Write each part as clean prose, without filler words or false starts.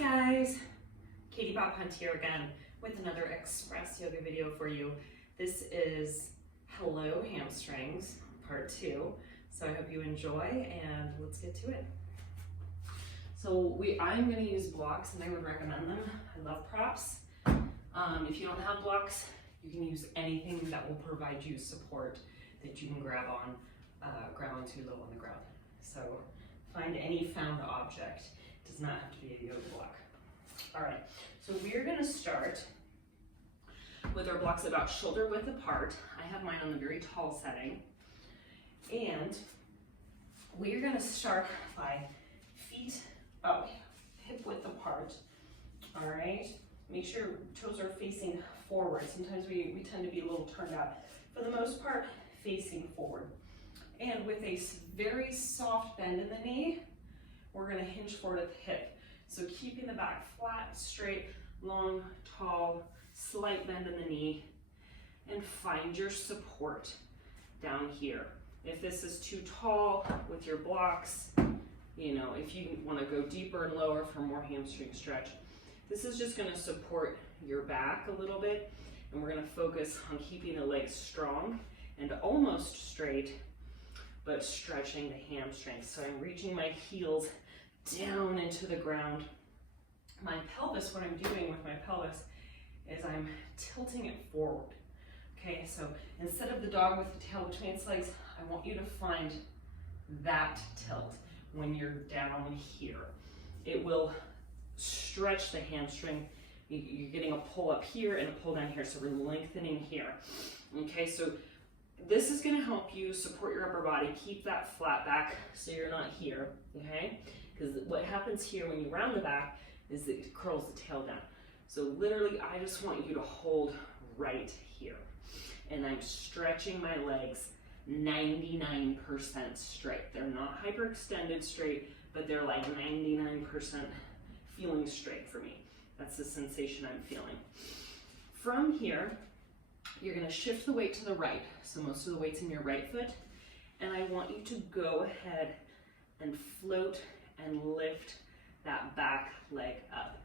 guys, Katie Bob Hunt here again with another Express Yoga video for you. This is Hello Hamstrings part 2, so I hope you enjoy and let's get to it. So I'm going to use blocks and I would recommend them. I love props. If you don't have blocks, you can use anything that will provide you support that you can grab onto low on the ground. So find any found object. It does not have to be a yoga block. All right, so we're going to start with our blocks about shoulder width apart. I have mine on the very tall setting. And we're going to start by feet up, hip width apart. All right, make sure your toes are facing forward. Sometimes we tend to be a little turned out. For the most part, facing forward. And with a very soft bend in the knee, we're going to hinge forward at the hip. So keeping the back flat, straight, long, tall, slight bend in the knee, and find your support down here. If this is too tall with your blocks, if you want to go deeper and lower for more hamstring stretch, this is just going to support your back a little bit, and we're going to focus on keeping the legs strong and almost straight, but stretching the hamstrings. So I'm reaching my heels down into the ground. My pelvis, what I'm doing with my pelvis is I'm tilting it forward. Okay, so instead of the dog with the tail between its legs, I want you to find that tilt when you're down here. It will stretch the hamstring. You're getting a pull up here and a pull down here, so we're lengthening here. Okay, so this is going to help you support your upper body, keep that flat back so you're not here, okay? Because what happens here when you round the back is that it curls the tail down. So literally, I just want you to hold right here. And I'm stretching my legs 99% straight. They're not hyperextended straight, but they're like 99% feeling straight for me. That's the sensation I'm feeling. From here, you're going to shift the weight to the right. So most of the weight's in your right foot. And I want you to go ahead and float and lift that back leg up.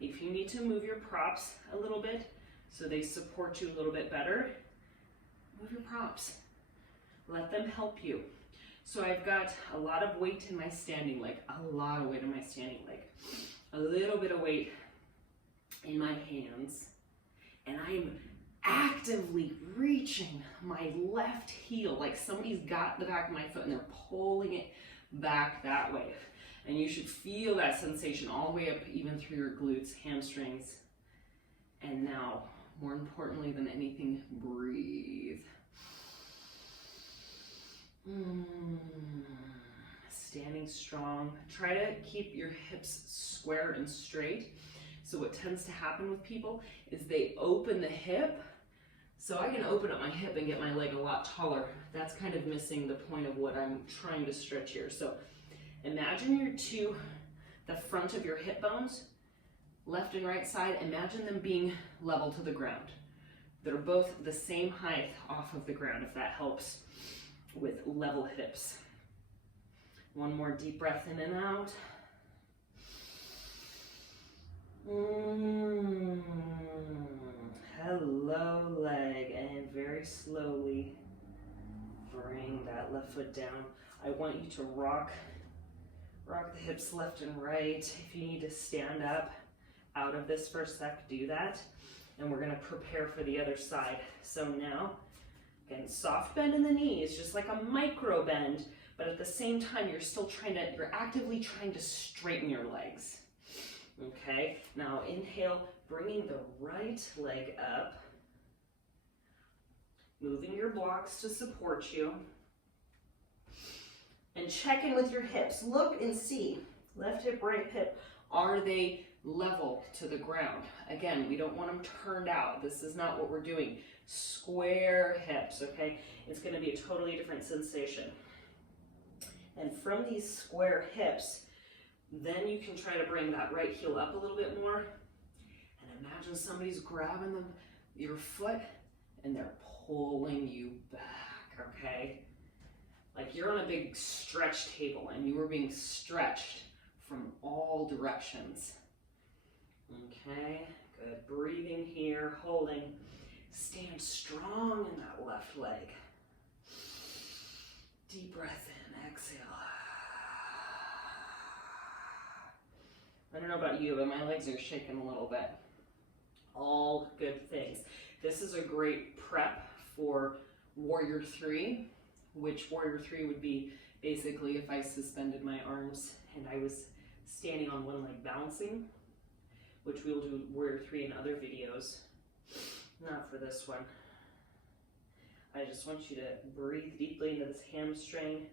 If you need to move your props a little bit so they support you a little bit better, move your props. Let them help you. So I've got a lot of weight in my standing leg, a lot of weight in my standing leg, a little bit of weight in my hands, and I'm actively reaching my left heel, like somebody's got the back of my foot and they're pulling it back that way. And you should feel that sensation all the way up, even through your glutes, hamstrings. And now, more importantly than anything, breathe. Standing strong. Try to keep your hips square and straight. So what tends to happen with people is they open the hip. So I can open up my hip and get my leg a lot taller. That's kind of missing the point of what I'm trying to stretch here. So imagine the front of your hip bones, left and right side, imagine them being level to the ground. They're both the same height off of the ground, if that helps with level hips. One more deep breath in and out. Hello, leg, and very slowly bring that left foot down. I want you to rock the hips left and right. If you need to stand up out of this for a sec, do that. And we're going to prepare for the other side. So now, again, soft bend in the knees, just like a micro bend, but at the same time, you're actively trying to straighten your legs. Okay, now inhale, bringing the right leg up, moving your blocks to support you, and check in with your hips. Look and see, left hip, right hip, are they level to the ground? Again, we don't want them turned out. This is not what we're doing. Square hips, okay? It's going to be a totally different sensation. And from these square hips, then you can try to bring that right heel up a little bit more. And imagine somebody's grabbing your foot and they're pulling you back, okay? Like you're on a big stretch table and you were being stretched from all directions. Okay, good. Breathing here, holding. Stand strong in that left leg. Deep breath in, exhale. I don't know about you, but my legs are shaking a little bit. All good things. This is a great prep for Warrior 3, which Warrior 3 would be basically if I suspended my arms and I was standing on one leg bouncing, which we'll do Warrior 3 in other videos. Not for this one. I just want you to breathe deeply into this hamstring.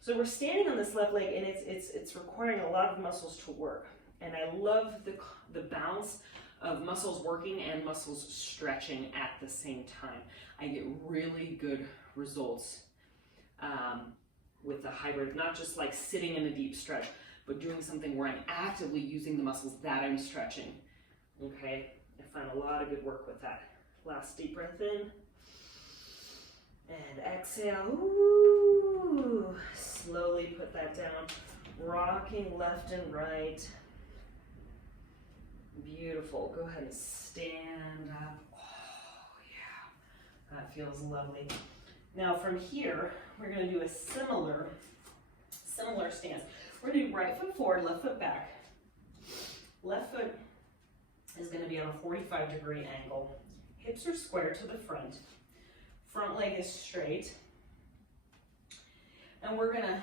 So we're standing on this left leg, and it's requiring a lot of muscles to work. And I love the balance of muscles working and muscles stretching at the same time. I get really good results with the hybrid, not just like sitting in a deep stretch, but doing something where I'm actively using the muscles that I'm stretching. Okay, I find a lot of good work with that. Last deep breath in. And exhale. Ooh. Slowly put that down. Rocking left and right. Beautiful. Go ahead and stand up. Oh, yeah. That feels lovely. Now from here, we're going to do a similar stance. We're going to do right foot forward, left foot back. Left foot is going to be on a 45-degree angle. Hips are square to the front. Front leg is straight. And we're gonna,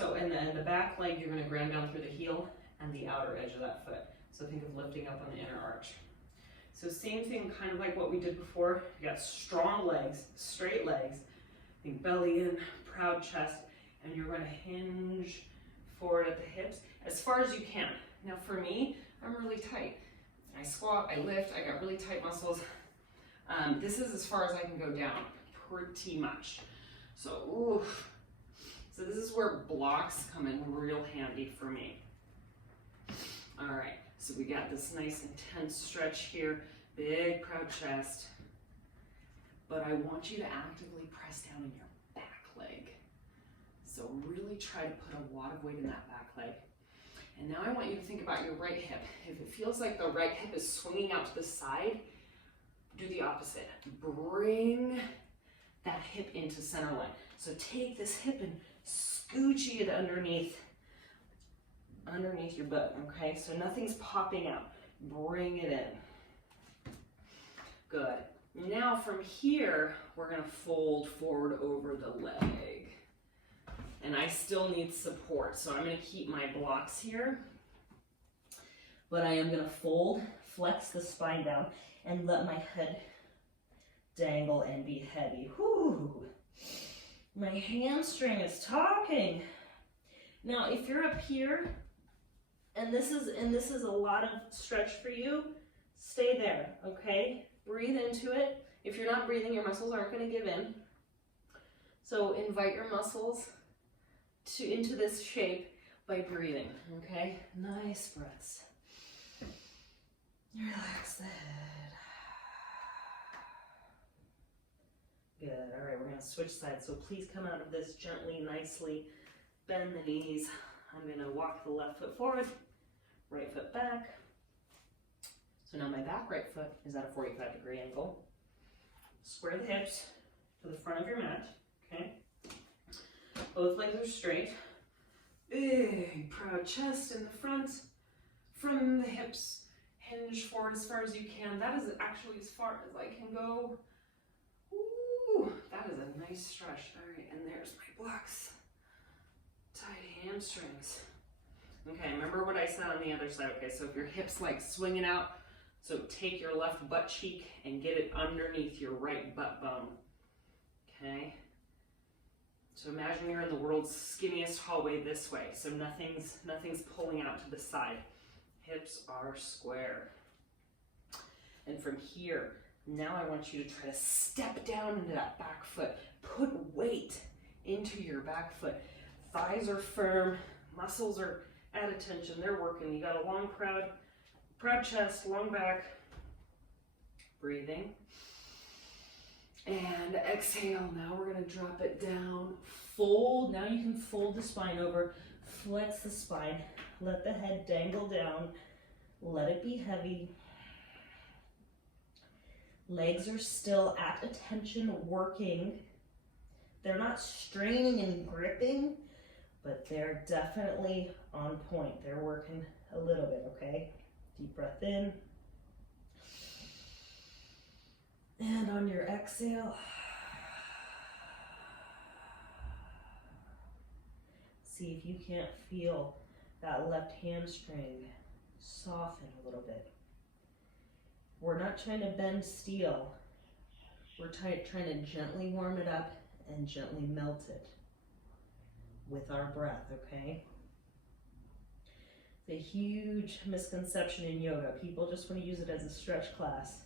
and then the back leg, you're gonna ground down through the heel and the outer edge of that foot. So think of lifting up on the inner arch. So same thing, kind of like what we did before. You got strong legs, straight legs. Think belly in, proud chest, and you're gonna hinge forward at the hips as far as you can. Now for me, I'm really tight. I squat, I lift, I got really tight muscles. This is as far as I can go down, pretty much. So, oof. So this is where blocks come in real handy for me. All right, so we got this nice intense stretch here, big proud chest. But I want you to actively press down in your back leg. So really try to put a lot of weight in that back leg. And now I want you to think about your right hip. If it feels like the right hip is swinging out to the side, do the opposite. Bring that hip into center line. So take this hip and scooch it underneath your butt, okay? So nothing's popping out. Bring it in. Good. Now from here, we're gonna fold forward over the leg. And I still need support, so I'm gonna keep my blocks here. But I am gonna fold, flex the spine down, and let my head dangle and be heavy. Whew. My hamstring is talking. Now, if you're up here, and this is a lot of stretch for you, stay there, okay? Breathe into it. If you're not breathing, your muscles aren't gonna give in. So invite your muscles into this shape by breathing, okay? Nice breaths. Relax the head. Good, all right, we're gonna switch sides. So please come out of this gently, nicely. Bend the knees. I'm gonna walk the left foot forward, right foot back. So now my back right foot is at a 45-degree angle. Square the hips to the front of your mat, okay? Both legs are straight. Big, proud chest in the front. From the hips, hinge forward as far as you can. That is actually as far as I can go. Ooh, that is a nice stretch. All right, and there's my blocks. Tight hamstrings. Okay, remember what I said on the other side. Okay, so if your hip's like swinging out, so take your left butt cheek and get it underneath your right butt bone. Okay? So imagine you're in the world's skinniest hallway this way. So nothing's pulling out to the side. Hips are square. And from here, now I want you to try to step down into that back foot. Put weight into your back foot. Thighs are firm, muscles are at attention, they're working. You got a long, proud chest, long back. Breathing. And exhale. Now we're going to drop it down. Fold. Now you can fold the spine over. Flex the spine. Let the head dangle down. Let it be heavy. Legs are still at attention, working. They're not straining and gripping, but they're definitely on point. They're working a little bit, okay? Deep breath in. And on your exhale, see if you can't feel that left hamstring soften a little bit. We're not trying to bend steel. We're trying to gently warm it up and gently melt it with our breath, okay? It's a huge misconception in yoga. People just want to use it as a stretch class,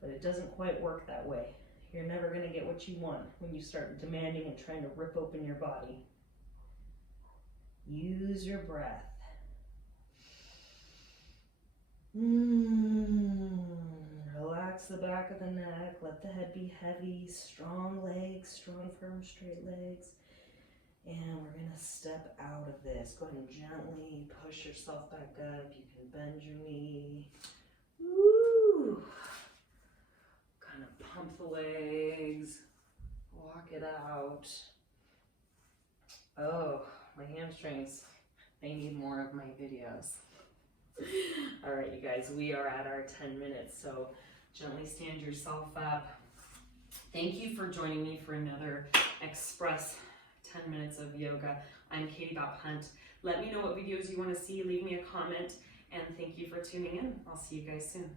but it doesn't quite work that way. You're never going to get what you want when you start demanding and trying to rip open your body. Use your breath. Relax the back of the neck. Let the head be heavy. Strong legs, strong, firm, straight legs. And we're going to step out of this. Go ahead and gently push yourself back up. You can bend your knee. Woo! Kind of pump the legs. Walk it out. Oh, my hamstrings. They need more of my videos. All right, you guys, we are at our 10 minutes, so gently stand yourself up. Thank you for joining me for another Express 10 minutes of yoga. I'm Katie Hunt. Let me know what videos you want to see. Leave me a comment, and thank you for tuning in. I'll see you guys soon.